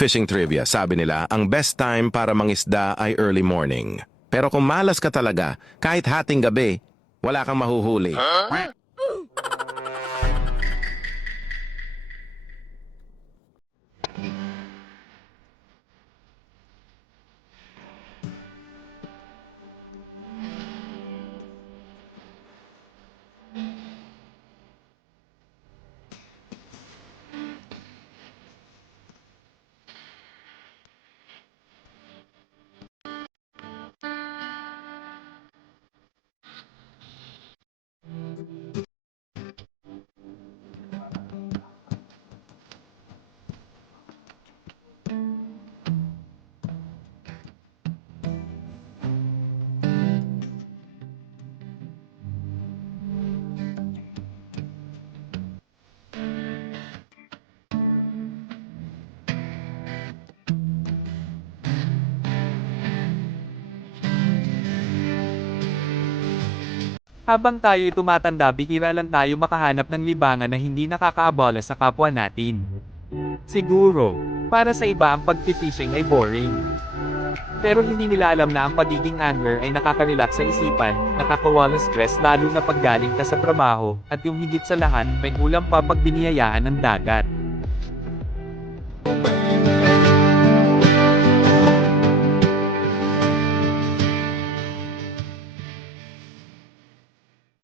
Fishing trivia, sabi nila, ang best time para mangisda ay early morning. Pero kung malas ka talaga, kahit hating gabi, wala kang mahuhuli. Habang tayo'y tumatanda, bihira lang tayo makahanap ng libangan na hindi nakakaabala sa kapwa natin. Siguro, para sa iba ang pag-fishing ay boring. Pero hindi nila alam na ang pagiging angler ay nakaka-relax sa isipan, nakakawala stress lalo na pag galing ka sa trabaho, at yung higit sa lahat, may ulam pa pag biniyayaan ng dagat.